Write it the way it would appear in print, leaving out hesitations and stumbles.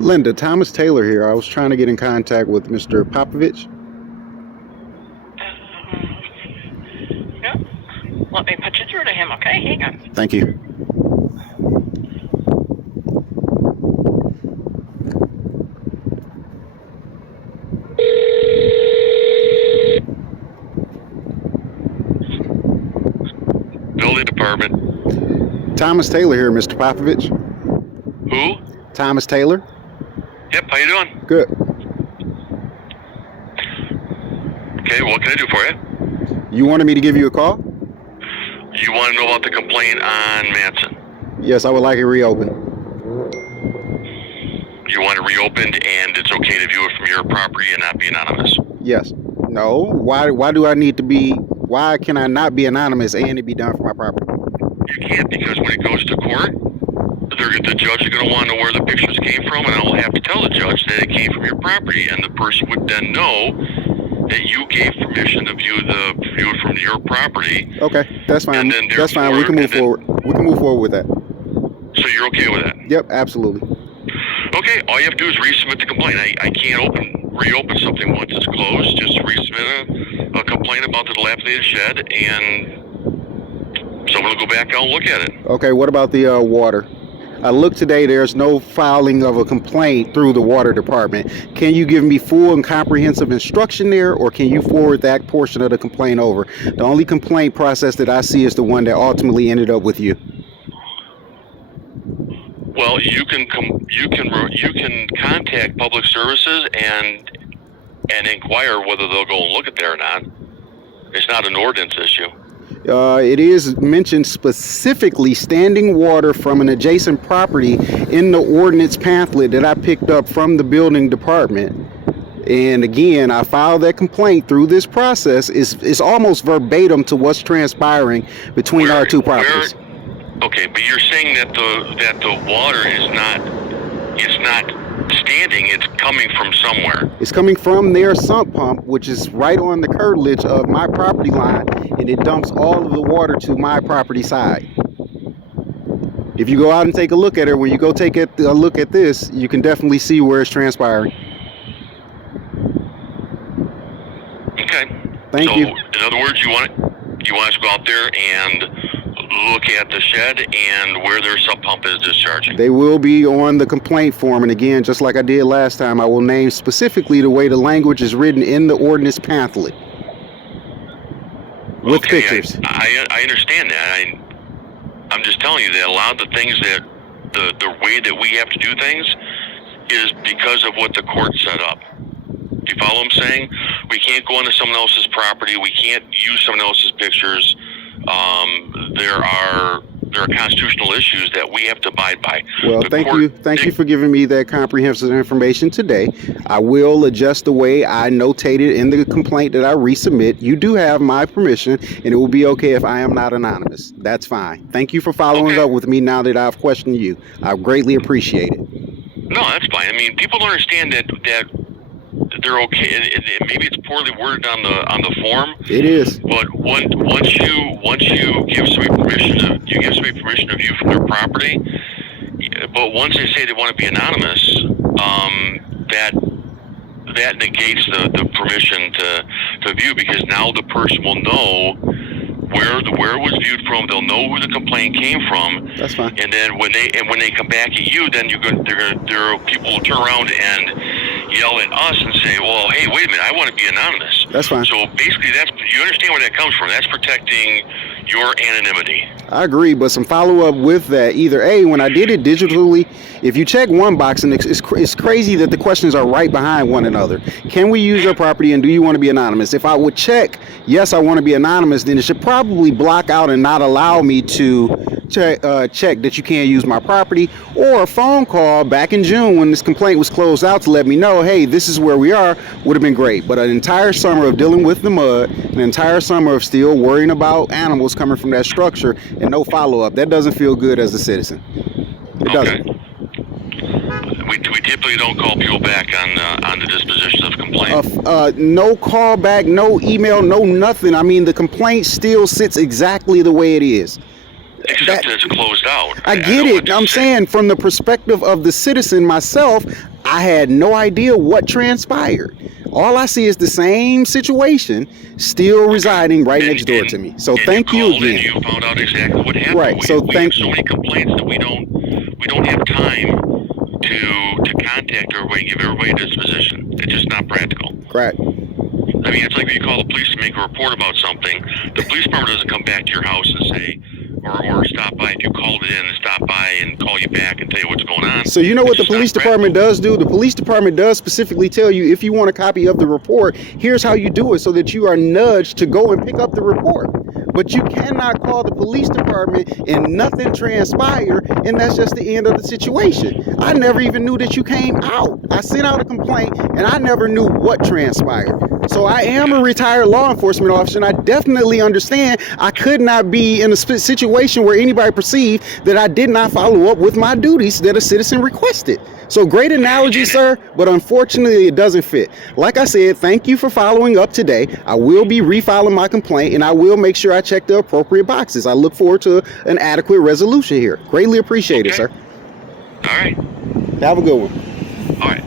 Linda, Thomas Taylor here. I was trying to get in contact with Mr. Popovich. Yep. Let me put you through to him, okay? Hang on. Thank you. Building department. Thomas Taylor here, Mr. Popovich. Who? Thomas Taylor. Yep, how you doing? Good. Okay, what can I do for you? You wanted me to give you a call? You want to know about the complaint on Manson? Yes, I would like it reopened. You want it reopened and it's okay to view it from your property and not be anonymous? Yes. No. Why do I need to be? Why can I not be anonymous and it be done for my property? You can't, because when it goes to court, the judge is going to want to know where the pictures came from, and I will have to tell the judge that it came from your property, and the person would then know that you gave permission to view it from your property. Okay, that's fine. And then That's fine. We can move forward. We can move forward with that. So you're okay with that? Yep, absolutely. Okay, all you have to do is resubmit the complaint. I can't reopen something once it's closed. Just resubmit a complaint about the dilapidated shed, and someone will go back out and look at it. Okay, what about the water? I looked today, there's no filing of a complaint through the water department. Can you give me full and comprehensive instruction there, or can you forward that portion of the complaint over? The only complaint process that I see is the one that ultimately ended up with you. Well, you can contact public services and inquire whether they'll go and look at there or not. It's not an ordinance issue. It is mentioned specifically standing water from an adjacent property in the ordinance pamphlet that I picked up from the building department. And again, I filed that complaint through this process. It's almost verbatim to what's transpiring between our two properties. Okay, but you're saying that the water is not standing, it's coming from somewhere. It's coming from their sump pump, which is right on the curtilage of my property line, and it dumps all of the water to my property side. If you go out and take a look at it, when you go take a look at this, you can definitely see where it's transpiring. Okay. Thank you. In other words, you want us to go out there and look at the shed and where their sump pump is discharging. They will be on the complaint form, and again, just like I did last time, I will name specifically the way the language is written in the ordinance pamphlet with pictures. I understand that. I'm just telling you that a lot of the things that the way that we have to do things is because of what the court set up. Do you follow what I'm saying? We can't go into someone else's property. We can't use someone else's pictures. There are constitutional issues that we have to abide by. Well, thank you for giving me that comprehensive information today. I will adjust the way I notated in the complaint that I resubmit. You do have my permission, and it will be okay if I am not anonymous. That's fine. Thank you for following up with me now that I've questioned you. I greatly appreciate it. No, that's fine. I mean, people don't understand that they're okay. And maybe it's poorly worded on the form. It is. But once you give somebody permission to view from their property, but once they say they want to be anonymous, that negates the permission to view, because now the person will know where it was viewed from. They'll know where the complaint came from. That's fine. And then when they come back at you, then people will turn around and yell at us and say, "Well, hey, wait a minute, I want to be anonymous." That's fine. So basically, you understand where that comes from. That's protecting your anonymity. I agree, but some follow-up with that. Either A, when I did it digitally, if you check one box, and it's crazy that the questions are right behind one another. Can we use your property, and do you want to be anonymous? If I would check, yes, I want to be anonymous, then it should probably block out and not allow me to check that you can't use my property, or a phone call back in June when this complaint was closed out to let me know, hey, this is where we are, would have been great. But an entire summer of dealing with the mud, an entire summer of still worrying about animals coming from that structure, and no follow-up, that doesn't feel good as a citizen. It doesn't. We typically don't call people back on the disposition of complaint. No call back, no email, no nothing. I mean, the complaint still sits exactly the way it is. Except that it's closed out. I know get what it. you're I'm saying from the perspective of the citizen myself, I had no idea what transpired. All I see is the same situation still residing right next door to me. So thank you called again. And you found out exactly what happened. Right. So we thank have so many complaints that we don't have time to contact everybody and give everybody a disposition. It's just not practical. Correct. I mean, it's like when you call the police to make a report about something. The police department doesn't come back to your house and say, or stop by. If you called it in and stop by and call you back and tell you what's going on. So you know what the It's just police not department does do? The police department does specifically tell you, if you want a copy of the report, here's how you do it, so that you are nudged to go and pick up the report. But you cannot call the police department and nothing transpire, and that's just the end of the situation. I never even knew that you came out. I sent out a complaint, and I never knew what transpired. So I am a retired law enforcement officer, and I definitely understand I could not be in a situation where anybody perceived that I did not follow up with my duties that a citizen requested. So great analogy, sir, but unfortunately it doesn't fit. Like I said, thank you for following up today. I will be refiling my complaint, and I will make sure I check the appropriate boxes. I look forward to an adequate resolution here. Greatly appreciate it, sir. All right. Have a good one. All right.